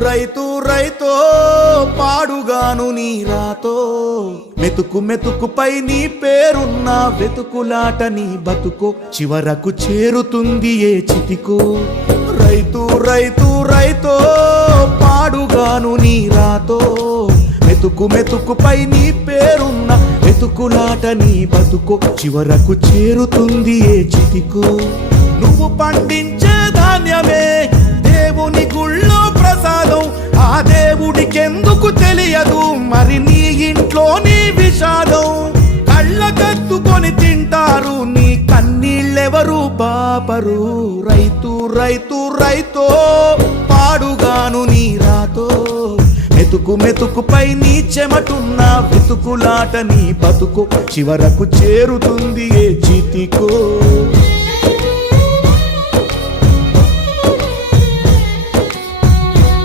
రైతు రైతో పాడుగాను నీ రాతో మెతుకు మెతుకుపై నీ పేరున్న వెతుకులాట నీ బతుకో చివరకు చేరుతుంది ఏ చితికో రైతు రైతు రైతో పాడుగాను నీ రాతో మెతుకు మెతుకుపై నీ పేరున్న వెతుకులాట నీ బతుకో చివరకు చేరుతుంది ఏ చితికో నువ్వు పండించే ధాన్యమే దేవుని గుళ్ళో ప్రసాదం ఆ దేవుడికెందుకు తెలియదు మరి నీ ఇంట్లో నీ విషాదం కళ్ళకత్తుకొని తింటారు నీ కన్నీళ్ళెవరు పాపరు రైతు రైతు రైతో పాడుగాను నీ రాతో మెతుకు మెతుకుపై నీ చెమటున్న వెతుకులాట నీ బతుకు చివరకు చేరుతుంది ఏ చితికో